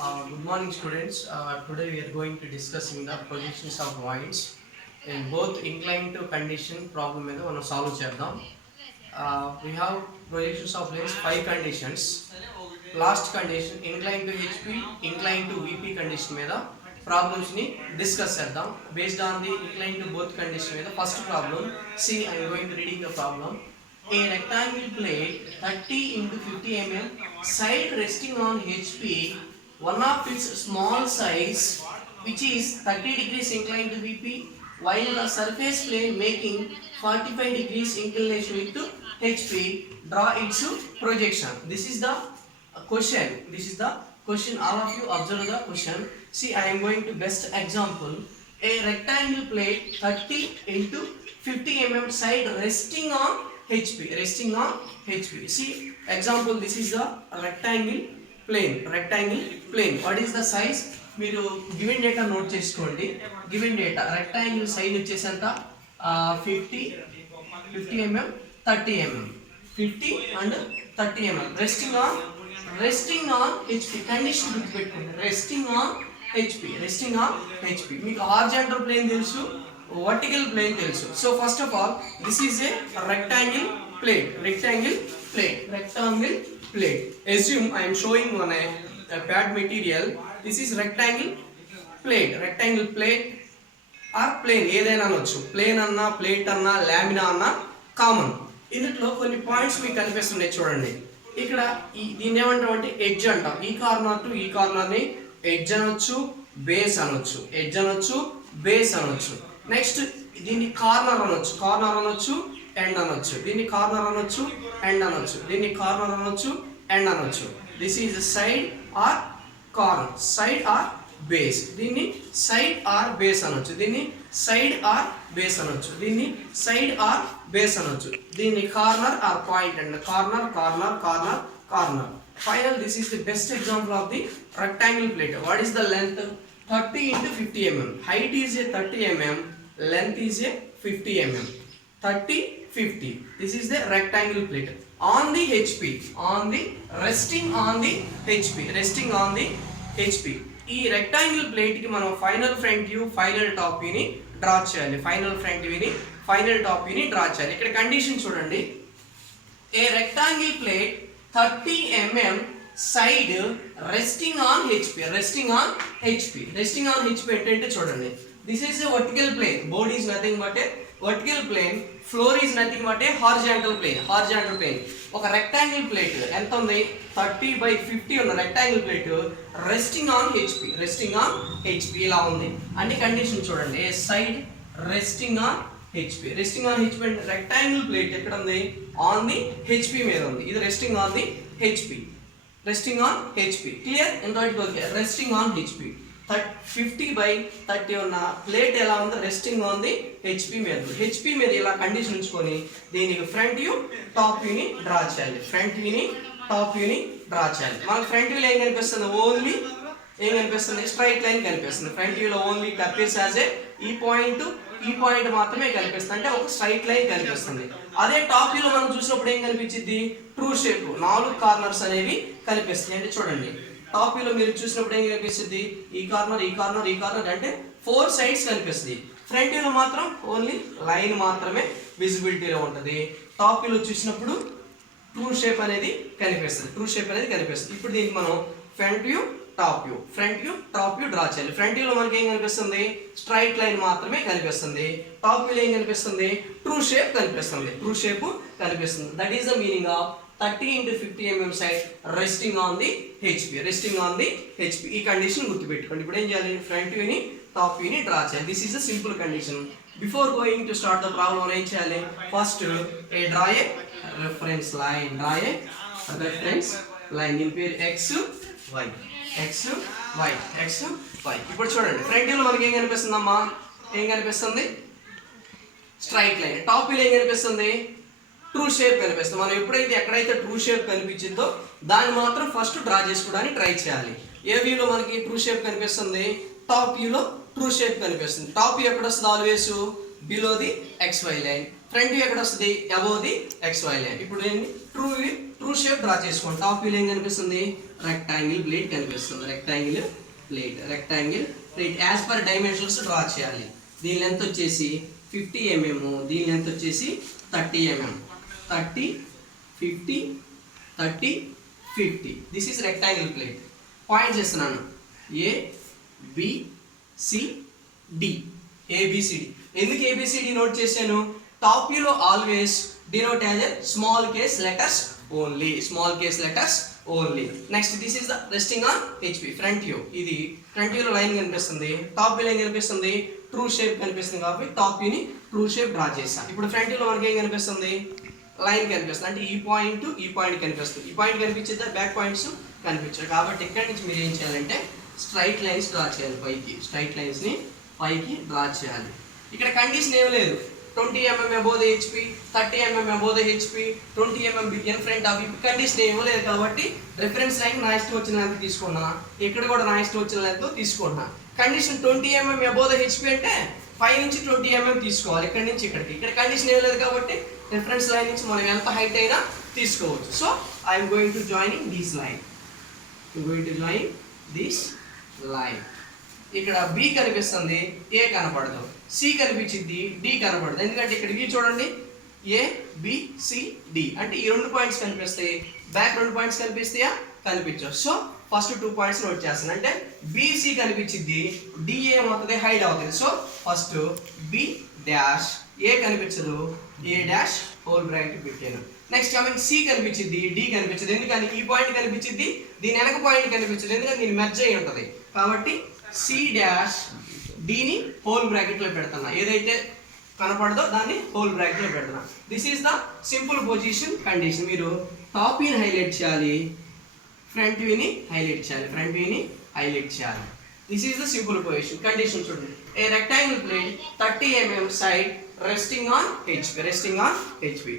Good morning, students. Today we are going to discussing the projections of points in both inclined to condition problem మీద మనం solve చేద్దాం. We have projections of lengths 5 conditions. Last condition inclined to HP, inclined to VP condition మీద problems ని discuss చేద్దాం. Based on the inclined to both condition మీద first problem. See, I am going to reading the problem. A rectangle plate 30 into 50 mm side resting on HP, one of its small size which is 30 degrees inclined to VP, while the surface plane making 45 degrees inclination to HP, draw its projection. This is the question. This is the question. All of you observe the question. See, I am going to best example. A rectangle plate 30 into 50 mm side resting on HP. Resting on HP. See, example. This is the rectangle plane. Rectangle plane. What is the size? మీరు given data note చేసుకోండి. Given data rectangle size వచ్చేసి ఎంత 50 mm 30 mm 50 and 30 mm resting on HP condition గుర్తుపెట్టుకోండి. resting on HP మీకు horizontal plane తెలుసు, vertical plane తెలుసు. So first of all this is a rectangle plate. Assume I am showing on a pad material. This is rectangle plate or plane ఏదైనా అనొచ్చు. Plane అన్నా, plate అన్నా, lamina అన్నా common. ఇందులో కొన్ని points మీకు కనిపిస్తున్నాయి చూడండి. ఇక్కడ దీన్ని ఏమంటాం అంటే ఎడ్జ్ అంటాం. ఈ కార్నర్ టు ఈ కార్నర్ని ఎడ్జ్ అనొచ్చు, బేస్ అనొచ్చు. నెక్స్ట్ దీన్ని కార్నర్ అనొచ్చు, ఎండ్ అనొచ్చు. దీన్ని కార్నర్ అనొచ్చు, ఎండ్ అనొచ్చు. దీన్ని కార్నర్ అనొచ్చు, ఎండ్ అనొచ్చు. This is side or corner, side or base. దీన్ని సైడ్ ఆర్ బేస్ అనొచ్చు. దీన్ని సైడ్ ఆర్ బేస్ అనొచ్చు. దీన్ని సైడ్ ఆర్ బేస్ అనొచ్చు. దీన్ని corner or point and corner. Final, this is the best example of the rectangle plate. What is the length? 30 into 50 mm. Height is a 30 mm, length is a 50 mm. 30, 50. This is the rectangle plate. On the HP, resting on the HP. ఈ rectangle plate కి మనం final front view, final top view ని draw చేయాలి. ఇక్కడ condition చూడండి. A rectangle plate 30 mm side resting on HP ఏంటంటే చూడండి. This is a vertical plane. Board is nothing but a vertical plane. Floor is nothing but a horizontal plane. ఒక rectangle plate ఎంత ఉంది? 30/50 ఉన్న rectangle plate resting on HP ఇలా ఉంది. అన్ని condition చూడండి. A side resting on HP అంటే rectangle plate ఎక్కడ ఉంది? ఆన్ ది HP మీద ఉంది. ఇది resting on the HP. Clear? ఎంతవరకు ఓకే? Resting on HP. 50/30 ఉన్న ప్లేట్ ఎలా ఉంది? రెస్టింగ్ ఆన్ ది HP మీద ఇలా కండిషన్ ఉంచుకొని దీనికి ఫ్రంట్ వ్యూ, టాప్ వ్యూని డ్రా చేయాలి. మనకు ఫ్రంట్ వ్యూలో ఏం కనిపిస్తుంది? ఓన్లీ ఏం కనిపిస్తుంది? స్ట్రైట్ లైన్ కనిపిస్తుంది. ఫ్రంట్ వ్యూలో ఓన్లీ అపియర్స్ యాజ్ ఏ ఈ పాయింట్ మాత్రమే కనిపిస్తుంది, అంటే ఒక స్ట్రైట్ లైన్ కనిపిస్తుంది. అదే టాప్ వ్యూలో మనం చూసినప్పుడు ఏం కనిపించింది? ట్రూ షేప్, 4 కార్నర్స్ అనేవి కనిపిస్తాయి. అంటే చూడండి, టాప్ వ్యూలో మీరు చూసినప్పుడు ఏం కనిపిస్తుంది? ఈ కార్నర్ అంటే 4 సైడ్స్ కనిపిస్తుంది. ఫ్రంట్ వ్యూలో మాత్రం ఓన్లీ లైన్ మాత్రమే విజిబిలిటీలో ఉంటుంది. టాప్ వ్యూలో చూసినప్పుడు ట్రూ షేప్ అనేది కనిపిస్తుంది. ఇప్పుడు దీనికి మనం front view, top view draw చేయాలి. ఫ్రంట్ వ్యూలో మనకి ఏం కనిపిస్తుంది? స్ట్రైట్ లైన్ మాత్రమే కనిపిస్తుంది. టాప్ వ్యూలో ఏం కనిపిస్తుంది? ట్రూ షేప్ కనిపిస్తుంది. That is the meaning of 30 into 50 mm side resting on the HP. ఈ కండిషన్ గుర్తుపెట్టుకోండి. ఇప్పుడు ఏం చేయాలి? ఫ్రంట్ వ్యూని, టాప్ వ్యూని డ్రా చేయాలి. This is the simple condition. Before going to start the problem ఏం చేయాలి? ఫస్ట్ డ్రా ఏ రెఫరెన్స్ లైన్. దీని పేరు X, Y. ఇప్పుడు చూడండి, ఫ్రంట్ వ్యూలో మనకి ఏం కనిపిస్తుందమ్మా? Straight line. టాప్ వ్యూలో ఏం కనిపిస్తుంది? ట్రూ షేప్ కనిపిస్తుంది. మనం ఎక్కడైతే ట్రూ షేప్ కనిపించిందో దాన్ని మాత్రం ఫస్ట్ డ్రా చేసుకోవడానికి ట్రై చేయాలి. ఏ వ్యూలో మనకి ట్రూ షేప్ కనిపిస్తుంది? టాప్ వ్యూలో ట్రూ షేప్ కనిపిస్తుంది. టాప్ వ్యూ ఎక్కడ వస్తుంది? Always below the XY line. Front view ఎక్కడ వస్తుంది? Above the XY line. ఇప్పుడు ట్రూ షేప్ డ్రా చేసుకోండి. టాప్ వ్యూ ఏం కనిపిస్తుంది? రెక్టాంగిల్ ప్లేట్ కనిపిస్తుంది. Rectangle plate as per dimensions draw చేయాలి. దీని లెంత్ వచ్చేసి 50 mm, దీని లెంత్ వచ్చేసి 30 mm. 30, 50, 30, 50. This is rectangle plate. Points చేస్తున్నాను. A B C D. ABCD. ఎందుకు ఏబిసిడి నోట్ చేశాను? టాప్ వ్యూలో always denote as a small case letters only. Next this is the resting on HP. Front view. ఇది front వ్యూలో line కనిపిస్తుంది, top view line కనిపిస్తుంది, true shape కనిపిస్తుంది కాబట్టి top వ్యూని ట్రూ షేప్ డ్రా చేశాను. ఇప్పుడు ఫ్రంట్ వ్యూలో మనకి ఏం కనిపిస్తుంది? లైన్ కనిపిస్తుంది. అంటే ఈ పాయింట్ కనిపిస్తుంది. ఈ పాయింట్ కనిపించేది, బ్యాక్ పాయింట్స్ కనిపించాయి. కాబట్టి ఇక్కడి నుంచి మీరు ఏం చేయాలంటే స్ట్రైట్ లైన్స్ డ్రా చేయాలి. స్ట్రైట్ లైన్స్ని పైకి డ్రా చేయాలి. ఇక్కడ కండిషన్ ఏం లేదు. 20 mm above the HP, 30 mm above the HP, 20 mm in front of it. Condition ఏమీ లేదు కాబట్టి రిఫరెన్స్ లైన్ నా ఇష్టం వచ్చిన లెంత్ తీసుకున్నా, ఇక్కడ కూడా నా ఇష్టం వచ్చిన లెంత్ తీసుకున్నా. Condition 20 mm above the HP అంటే 5 నుంచి 20 mm తీసుకోవాలి. ఇక్కడ నుంచి ఇక్కడికి. ఇక్కడ కండిషన్ ఏం లేదు కాబట్టి రిఫరెన్స్ లైన్ నుంచి మనం ఎంత హైట్ అయినా తీసుకోవచ్చు. So I'm going to joining this line. ఇక్కడ బి కనిపిస్తుంది, ఏ కనపడదు. సి కనిపించింది, డి కనపడదు. ఎందుకంటే ఇక్కడ వి చూడండి, ఏ బి సి డి అంటే ఈ 2 పాయింట్స్ కనిపిస్తాయి. బ్యాక్ 2 పాయింట్స్ కనిపిస్తాయా? కనిపించవు. సో ఫస్ట్ 2 పాయింట్స్ నోట్ చేస్తాను. అంటే బిసి కనిపించింది, డి ఏమవుతుంది? హైడ్ అవుతుంది. సో ఫస్ట్ బి డాష్, ఏ కనిపించదు, ఏ డాష్ హోల్ బ్రాకెట్ పెట్టాను. నెక్స్ట్ కమింగ్ సి కనిపించింది, డి కనిపించదు. ఎందుకని? ఈ పాయింట్ కనిపించింది, దీని వెనక పాయింట్ కనిపించదు. ఎందుకంటే దీని మెర్జ్ అయి ఉంటుంది. కాబట్టి సి డాష్ డిని హోల్ బ్రాకెట్లో పెడుతున్నా. ఏదైతే కనపడదో దాన్ని హోల్ బ్రాకెట్లో పెడుతున్నా. This is the simple position condition. మీరు టాప్ వ్యూని హైలైట్ చేయాలి, ఫ్రంట్ వ్యూని హైలైట్ చేయాలి. This is the simple position condition. చూడండి, a rectangle plate 30 mm side resting on HP.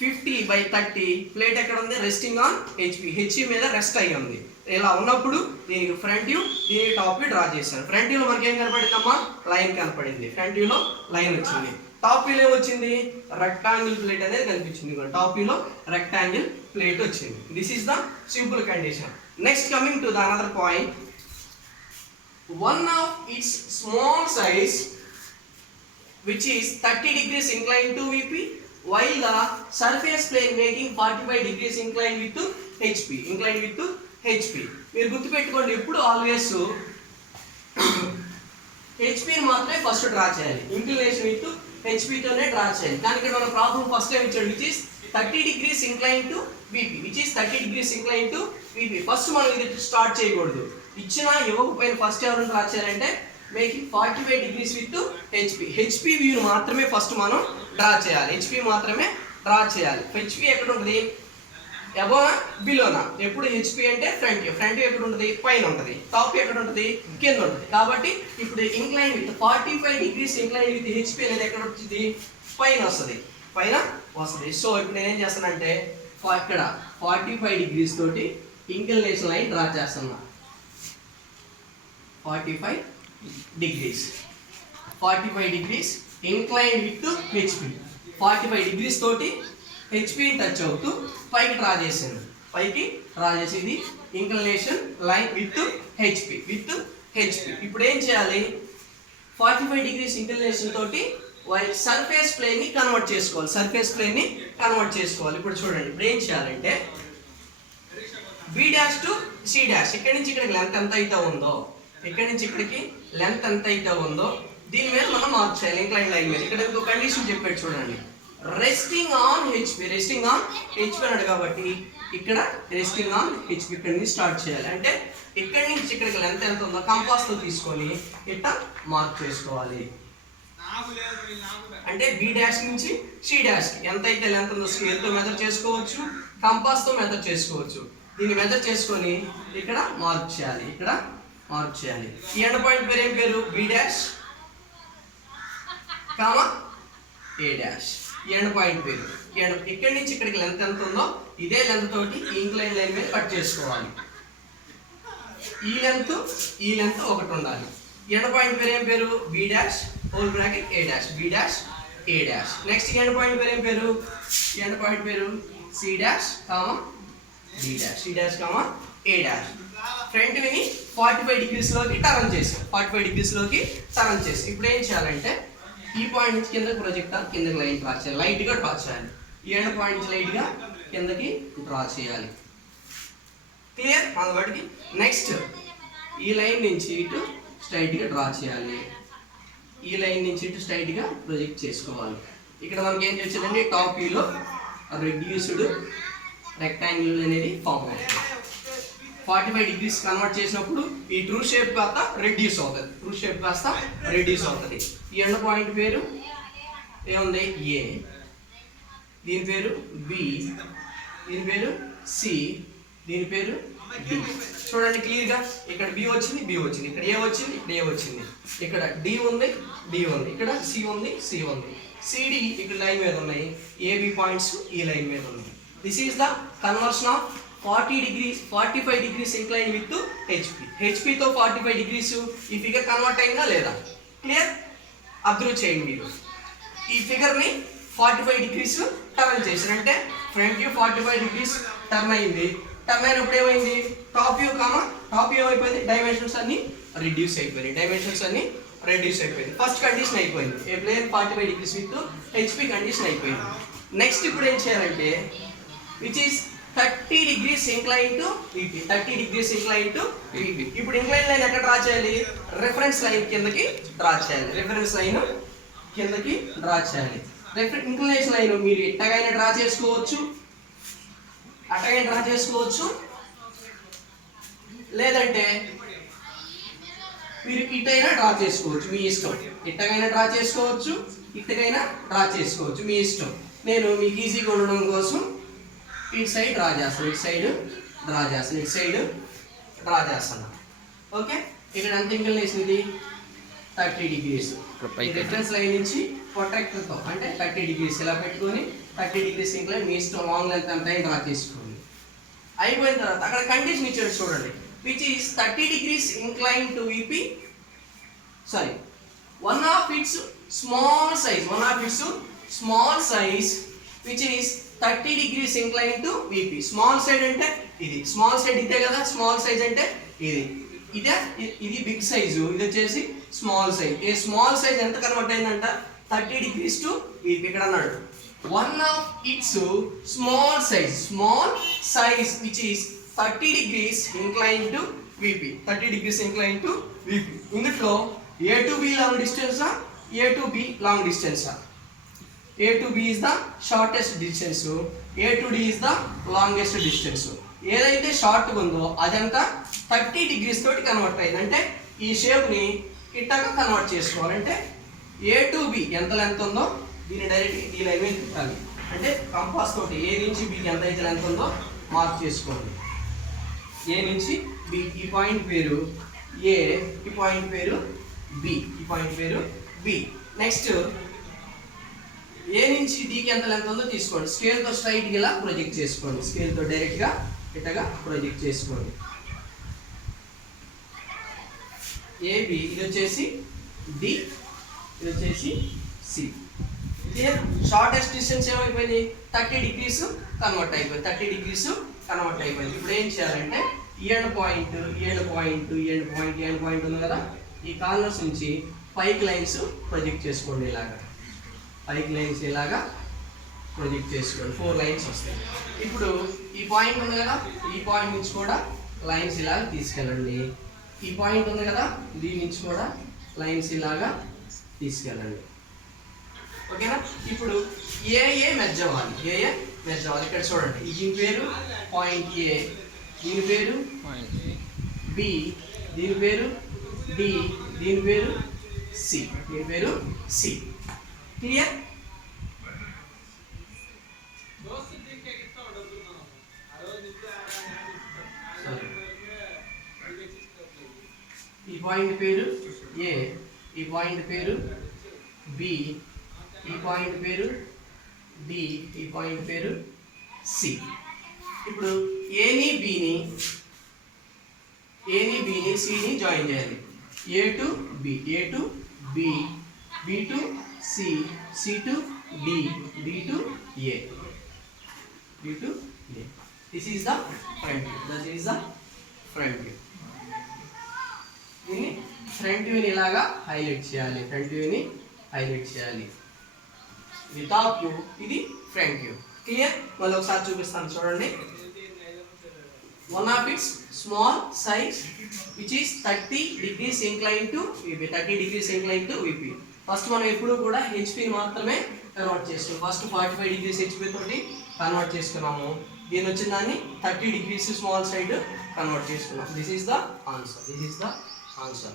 50/30 plate ఎక్కడ ఉంది? Resting on HP. హెచ్పి మీద రెస్ట్ అయ్యి ఉంది. ఇలా ఉన్నప్పుడు దీనికి ఫ్రంట్ వ్యూ, దీనికి టాప్ వ్యూ డ్రా చేశాను. ఫ్రంట్ వ్యూలో మనకి ఏం కనపడిందమ్మా? లైన్ కనపడింది. ఫ్రంట్ వ్యూలో లైన్ వచ్చింది. టాప్ వ్యూలో ఏమొచ్చింది? రెక్టాంగిల్ ప్లేట్ అనేది కనిపించింది. టాప్ వ్యూలో రెక్టాంగిల్ ప్లేట్ వచ్చింది. This is the simple condition. Next coming to the another point. One of its small size which is 30 degrees inclined to VP while the surface plane making 45 degrees inclined with HP. మీరు గుర్తుపెట్టుకోండి, ఎప్పుడు always హెచ్పిని మాత్రమే first draw చేయాలి. Inclination with హెచ్పితోనే draw చేయాలి. కానీ ఇక్కడ మన problem first time ఇచ్చాడు, which is 30 degrees inclined to VP. First మనం ఇది స్టార్ట్ చేయకూడదు. ఇచ్చినా ఇవ్వకపోయిన ఫస్ట్ ఎవరైనా డ్రా చేయాలంటే మేకింగ్ 45 degrees విత్ హెచ్పి వ్యూని మాత్రమే ఫస్ట్ మనం డ్రా చేయాలి. హెచ్పి ఎక్కడ ఉంటుంది? అబోనా బిలోనా? ఎప్పుడు హెచ్పి అంటే ఫ్రంట్ వ్యూ ఎక్కడ ఉంటుంది? పైన ఉంటుంది. టాప్ ఎక్కడ ఉంటుంది? కింద ఉంటుంది. కాబట్టి ఇప్పుడు incline with 45 degrees incline with HP అనేది ఎక్కడ వచ్చింది? పైన వస్తుంది. సో ఇప్పుడు నేనేం చేస్తానంటే ఇక్కడ 45 degrees తోటి ఇంక్లినేషన్ లైన్ డ్రా చేస్తున్నా. 45 degrees incline with HP. 45 degrees తోటి హెచ్పిని టచ్ అవుతూ పైకి డ్రా చేసింది. Inclination line with HP. ఇప్పుడు ఏం చేయాలి? 45 degrees ఇంక్లినేషన్ తోటి సర్ఫేస్ ప్లేన్ ని కన్వర్ట్ చేసుకోవాలి. ఇప్పుడు చూడండి, ఇప్పుడు ఏం చేయాలంటే B dash to C dash, ఇక్కడి నుంచి ఇక్కడికి లెంత్ ఎంత అయితే ఉందో దీని మీద మనం మార్క్ చేయాలి. ఇంక్లైన్ లైన్ మీద. ఇక్కడ ఇంకో కండిషన్ చెప్పాడు చూడండి, రెస్టింగ్ ఆన్ హెచ్పి అన్నాడు. కాబట్టి ఇక్కడ రెస్టింగ్ ఆన్ హెచ్పి ఇక్కడ నుంచి స్టార్ట్ చేయాలి. అంటే ఇక్కడి నుంచి ఇక్కడికి లెంత్ ఎంత ఉందో కంపాస్ తో తీసుకొని ఇట్లా మార్క్ చేసుకోవాలి. అంటే బి డాష్ నుంచి సి డాష్ కి ఎంత అయితే లెంత్ ఉందో స్కేల్ తో మెజర్ చేసుకోవచ్చు, కంపాస్ తో మెజర్ చేసుకోవచ్చు. దీన్ని మెజర్ చేసుకొని ఇక్కడ మార్క్ చేయాలి. ఈ ఎండ్ పాయింట్ పేరు ఏం పేరు? బి డాష్ కామా ఏ డాష్. ఈ ఎండ్ పాయింట్ పేరు. ఇక్కడి నుంచి ఇక్కడికి లెంత్ ఎంత ఉందో ఇదే లెంత్ తోటి ఇంక్లైన్ లైన్ మీద కట్ చేసుకోవాలి. ఈ లెంత్ ఒకటి ఉండాలి. ఎండ్ పాయింట్ పేరు ఏం పేరు? బి డాష్ హోల్ బ్రాకెట్ ఏ డాష్. నెక్స్ట్ ఎండ్ పాయింట్ పేరు ఏం పేరు? సి డాష్ కామా ఏ డాష్. ఫ్రంట్ విని 45 డిగ్రీస్లోకి టర్న్ చేసాం, 45 డిగ్రీస్లోకి టర్న్ చేసాం. ఇప్పుడు ఏం చేయాలంటే ఈ పాయింట్ నుంచి కిందకి ప్రొజెక్టర్ కిందకి లైన్ డ్రా చేయాలి, లైట్గా డ్రా చేయాలి. ఈ ఎండ్ పాయింట్ నుంచి లైట్గా కిందకి డ్రా చేయాలి. క్లియర్ అందుబాటుకి. నెక్స్ట్ ఈ లైన్ నుంచి ఇటు స్ట్రైట్గా డ్రా చేయాలి, ఈ లైన్ నుంచి ఇటు స్ట్రైట్గా ప్రొజెక్ట్ చేసుకోవాలి. ఇక్కడ మనకి ఏం వచ్చిందండి, టాప్ వ్యూలో రెడ్యూస్డ్ రెక్టాంగిల్ అనేది ఫామ్ అవుతుంది. 45 డిగ్రీస్ కన్వర్ట్ చేసినప్పుడు ఈ ట్రూ షేప్ కాస్త రెడ్యూస్ అవుతుంది, ట్రూ షేప్ కాస్త రెడ్యూస్ అవుతుంది. ఈ ఎండ్ పాయింట్ పేరు ఏముంది, ఏ, దీని పేరు బి, దీని పేరు సి, దీని పేరు డి. చూడండి క్లియర్గా, ఇక్కడ బి వచ్చింది, బి వచ్చింది, ఇక్కడ ఏ వచ్చింది, ఇక్కడ ఏ వచ్చింది, ఇక్కడ డి ఉంది, డి ఉంది, ఇక్కడ సి ఉంది, సి ఉంది, సిడి ఇక్కడ లైన్ మీద ఉన్నాయి, ఏబి పాయింట్స్ ఈ లైన్ మీద ఉన్నాయి. This is the conversion of 40 degrees 45 degrees incline with HP. HP తో 45 degrees ఈ ఫిగర్ కన్వర్ట్ అయిందా లేదా, క్లియర్ అబ్జర్వ్ చేయండి మీరు. ఈ ఫిగర్ ని 45 degrees టర్న్ చేసినంటే ఫ్రంట్ వ్యూ 45 degrees టర్న్ అయింది. టర్న్ అయినప్పుడు ఏమైంది, టాప్ వ్యూ ఏమైపోయింది, డైమెన్షన్స్ అన్ని రిడ్యూస్ అయిపోయినాయి, డైమెన్షన్స్ అన్ని రెడ్యూస్ అయిపోయింది. ఫస్ట్ కండిషన్ అయిపోయింది, a plane 45 degrees with HP condition అయిపోయింది. నెక్స్ట్ ఇప్పుడు ఏం చేయాలంటే which is 30 degrees inclined to VP, 30 degrees inclined to VP. ఇప్పుడు ఇంక్లైన్ లైన్ ఎక్కడ డ్రా చేయాలి, రెఫరెన్స్ లైన్ కిందకి డ్రా చేయాలి, రెఫరెన్స్ లైన్ కిందకి డ్రా చేయాలి. ఇంక్లినేషన్ లైన్ మీరు ఎట్టగైనా డ్రా చేసుకోవచ్చు, అట్టగైనా డ్రా చేసుకోవచ్చు, లేదంటే మీరు ఇటైనా డ్రా చేసుకోవచ్చు, మీ ఇష్టం. ఇట్టగైనా డ్రా చేసుకోవచ్చు, ఇట్టగైనా డ్రా చేసుకోవచ్చు, మీ ఇష్టం. నేను మీకు ఈజీగా ఉండడం కోసం ఇటు సైడ్ డ్రా చేస్తాను, ఇటు సైడ్ డ్రా చేస్తాను, ఇటు సైడ్ డ్రా చేస్తాను. ఓకే, ఇక్కడ ఎంత ఇంక్లినేషన్ ఇది 30 degrees. రిఫరెన్స్ లైన్ నుంచి ప్రొటెక్టర్తో అంటే 30 degrees ఇలా పెట్టుకొని 30 degrees ఇంక్లైన్ మీ ఇష్టం, లాంగ్ లెంత్ అంతా డ్రా చేసుకోండి. అయిపోయిన తర్వాత అక్కడ కండిషన్ ఇచ్చాడు చూడండి, which is 30 degrees inclined to VP, sorry one of its small size which is 30 degrees inclined to VP. Small side అంటే ఇది, స్మాల్ సైడ్ ఇదే కదా, స్మాల్ సైజ్ అంటే ఇది, ఇది బిగ్ సైజు, ఇది వచ్చేసి small size. A small size ఎంత కన్వర్ట్ అయిందంట 30 degrees to VP. ఇక్కడ అన్నాడు one of it's small size which is 30 degrees inclined to VP, 30 degrees inclined to VP. ఇందులో A to B long distance, A to B long distance. A to B is the shortest distance, A to D is the longest distance. ఏదైతే short ఉందో అదంతా 30 degrees తోటి convert అయింది. అంటే ఈ షేప్ని ఇట్టగా convert చేసుకోవాలంటే A to B ఎంత length ఉందో దీన్ని డైరెక్ట్ ఈ లైన్ మీద తిప్పాలి. అంటే కంపాస్ తోటి A నుంచి B ఎంత అయితే లెంత్ ఉందో మార్క్ చేసుకోండి. A నుంచి B, ఈ పాయింట్ పేరు A, ఈ పాయింట్ పేరు B, ఈ పాయింట్ పేరు B. నెక్స్ట్ ఏ నుంచి డీకి ఎంత లెంత్ ఉందో తీసుకోండి, స్కేల్తో స్ట్రైట్గా ఇలా ప్రొజెక్ట్ చేసుకోండి, స్కేల్తో డైరెక్ట్గా ఇట్టగా ప్రొజెక్ట్ చేసుకోండి. ఏబి ఇది వచ్చేసి డి, ఇది వచ్చేసి సి. క్లియర్, షార్టెస్ట్ డిస్టెన్స్ ఏమైపోయింది 30 degrees కన్వర్ట్ అయిపోయింది, 30 degrees కన్వర్ట్ అయిపోయింది. ఇప్పుడు ఏం చేయాలంటే ఈ ఎండ్ పాయింట్ ఉంది కదా, ఈ కార్నర్స్ నుంచి పైకి లైన్స్ ప్రొజెక్ట్ చేసుకోండి, ఇలాగా పైకి లైన్స్ ఇలాగా ప్రొజెక్ట్ చేసుకోండి, 4 లైన్స్ వస్తాయి. ఇప్పుడు ఈ పాయింట్ ఉంది కదా, ఈ పాయింట్ నుంచి కూడా లైన్స్ ఇలాగ తీసుకెళ్ళండి. ఈ పాయింట్ ఉంది కదా, దీని నుంచి కూడా లైన్స్ ఇలాగా తీసుకెళ్ళండి. ఓకేనా, ఇప్పుడు ఏ మెర్జ్ అవ్వాలి, ఇక్కడ చూడండి, దీని పేరు పాయింట్ ఏ, దీని పేరు బి, దీని పేరు డి, దీని పేరు సి, దీని పేరు సి. క్లియర్, ఈ పాయింట్ పేరు ఏ, ఈ పాయింట్ పేరు బి, ఈ పాయింట్ పేరు డి, ఈ పాయింట్ పేరు సి. ఇప్పుడు ఏని బిని సిని జాయిన్ చేయాలి. A to B, B to C, C to D, D to A, D to A. This is the front view. That is the front view. దీన్ని front వ్యూని ఇలాగా హైలైట్ చేయాలి. ఫ్రంట్ వ్యూని హైలైట్ చేయాలి. ఇది టాప్ వ్యూ, ఇది front view. Clear? మళ్ళీ ఒకసారి చూపిస్తాను చూడండి. One of its small size which is 30 degrees inclined to VP. 30 degrees inclined to VP. First మనం ఎప్పుడు కూడా హెచ్పి మాత్రమే కన్వర్ట్ చేస్తున్నాం. ఫస్ట్ 45 డిగ్రీస్ హెచ్పి తోటి కన్వర్ట్ చేసుకున్నాము. దీని వచ్చిన దాన్ని 30 డిగ్రీస్ స్మాల్ సైడ్ కన్వర్ట్ చేసుకున్నాం. This is the answer.